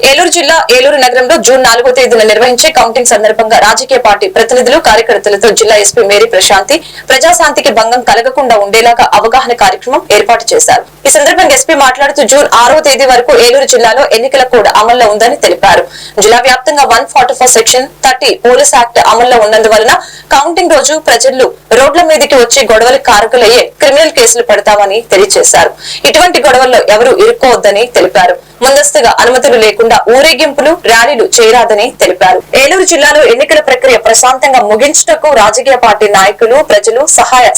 ఏలూరు జిల్లా ఏలూరు నగరంలో జూన్ 4వ తేదీన నిర్వహించే కౌంటింగ్ సందర్భంగా రాజకీయ పార్టీ ప్రతినిధులు కార్యకర్తలతో జిల్లా ఎస్పీ మేరీ ప్రశాంతి ప్రజాశాంతికి భంగం కలగకుండా ఉండేలాగా అవగాహన కార్యక్రమం ఏర్పాటు చేశారు. ఈ సందర్భంగా ఎస్పీ మాట్లాడుతూ జూన్ 6వ తేదీ వరకు ఏలూరు జిల్లాలో ఎన్నికల కోడ్ అమల్లో ఉందని తెలిపారు. జిల్లా వ్యాప్తంగా 144 సెక్షన్ 30 పోలీస్ యాక్ట్ అమల్లో ఉన్నందువలన కౌంటింగ్ రోజు ప్రజలు రోడ్ల మీదకి వచ్చి గొడవలకు కారకులయ్యే క్రిమినల్ కేసులు పెడతామని తెలియజేశారు. ఇటువంటి గొడవల్లో ఎవరూ ఇరుక్కోవద్దని తెలిపారు. ముందస్తుగా అనుమతులు లేకుండా ఊరేగింపులు ర్యాలీలు చేయరాదని తెలిపారు. ఏలూరు జిల్లాలో ఎన్నికల ప్రక్రియ ప్రశాంతంగా ముగించుటకు రాజకీయ పార్టీ నాయకులు ప్రజలు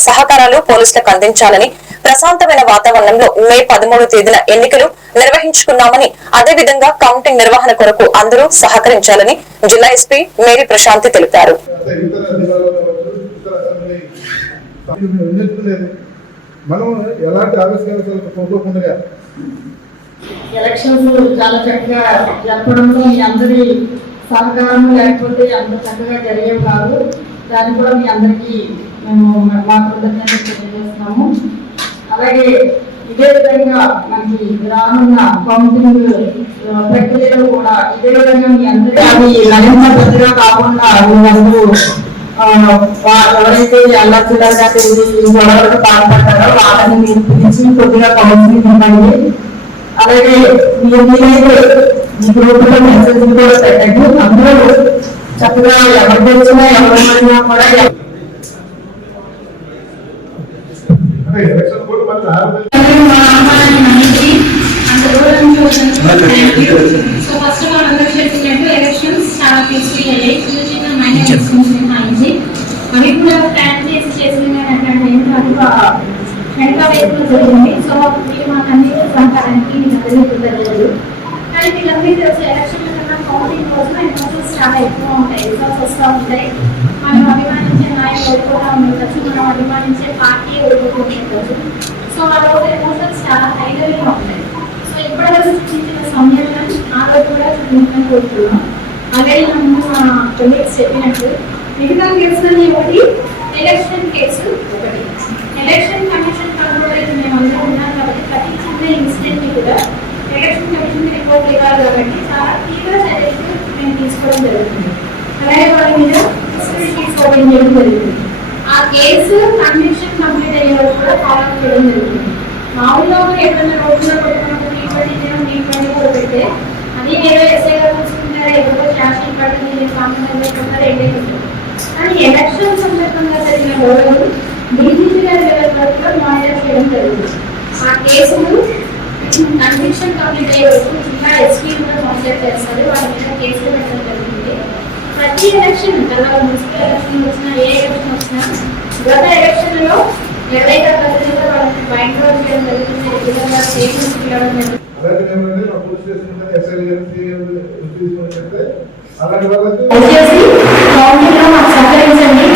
సహకారాలు పోలీసులకు అందించాలని ప్రశాంతమైన వాతావరణంలో మే 13వ తేదీన ఎన్నికలు నిర్వహించుకున్నామని అదేవిధంగా కౌంటింగ్ నిర్వహణ కొరకు అందరూ సహకరించాలని జిల్లా ఎస్పీ మేరీ ప్రశాంతి తెలిపారు. ఎలక్షన్స్ చాలా చక్కగా జరపడంలో మీ అందరి సహకారం లేకపోతే అంత చక్కగా జరిగేవి కాదు. దాన్ని కూడా మీ అందరికీ మేము మా కృతజ్ఞతలు తెలియజేస్తున్నాము. అలాగే ఇదే విధంగా మనకి రానున్న కౌంటింగ్ ప్రక్రియలో కూడా ఇదే విధంగా మీ అందరికీ మరింత పెద్దగా కాకుండా ఎవరైతే అల్లచిల్లరగా గొడవలకు పాల్పడతారో వాళ్ళని మీరు పిలిచి కొద్దిగా కౌన్సిలింగ్ ఇవ్వండి. అలాగే మీరైతే ఈ గ్రూపులో మెసేజ్ కూడా పెట్టండి. అందరూ చక్కగా ఎవరు వచ్చినా ఎవరైనా కూడా అవి కూడా ప్లాన్ చేసిన వెనక వైపులో జరిగింది. సో మీరు మాకు అన్ని సహకారానికి తెలియదు. కానీ వీళ్ళందరికీ తెలుసు ఎలక్షన్ కన్నా కౌంటింగ్ కోసం ఎమోషన్స్ చాలా ఎక్కువ ఉంటాయి, రిజల్ట్స్ వస్తూ ఉంటాయి. మనం అభిమానించే నాయకులు ఓడిపోతూ ఉండవచ్చు, మనం అభిమానించే పార్టీ ఓడిపోతూ ఉండవచ్చు. సో ఆ రోజు ఎమోషన్స్ చాలా హైలైట్గా ఉంటాయి. సో ఇప్పటివరకు సూచించిన సమయంలో ఆ రోజు కూడా చూపించడం కోరుతున్నాం. అలాగే మేము మా కొలీగ్స్ చెప్పినట్టు మిగతా కేసులన్నీ ఒకటి, ఎలక్షన్ కేసు ఒకటి. ఎలక్షన్ కమిషన్ కంట్రోల్ అయితే మేము అందరూ ఉన్నాం కాబట్టి ప్రతి చిన్న ఇన్సిడెంట్ కూడా ఎలక్షన్ కమిషన్ రిపోర్ట్ ఇవ్వాలి కాబట్టి చాలా తీవ్ర చర్యలు మేము తీసుకోవడం జరుగుతుంది. అలాగే వాళ్ళ మీద తీసుకోవడం జరుగుతుంది. ఆ కేసు కన్విక్షన్ కంప్లీట్ అయ్యే వరకు కూడా ఫాలో చేయడం జరుగుతుంది. మామూలుగా ఎక్కడైనా రోడ్లో కొట్టుకున్నప్పుడు నీటి కూడా పెడితే అది ఏదో ఎస్ఐ గారు చూసుకుంటారా, ఎవరో క్యాషింగ్ పట్టింది కాంప్రమైజ్ ఏదైతే ఉంటుంది. కానీ ఎలక్షన్ సందర్భంగా జరిగిన గొడవలు డీజీపీ గారి లెవెల్ వరకు కూడా మానిటర్ చేయడం జరుగుతుంది. ఆ కేసులు కన్విక్షన్ కంప్లీట్ అయ్యే వరకు జిల్లా ఎస్పీ కూడా మానిటర్ చేస్తారు. వాళ్ళ మీద కేసులు పెట్టడం జరుగుతుంది. ప్రతి ఎలక్షన్ తర్వాత మున్సిపల్ ఎలక్షన్ వచ్చినా ఏ ఎలక్షన్ వచ్చినా గత ఎలక్షన్లో ఎవరైతే ప్రజలుగా వాళ్ళని బయట చేయడం జరుగుతుంది, రెగ్యులర్గా స్టేషన్స్ పిలవడం జరుగుతుంది. సహకరించండి.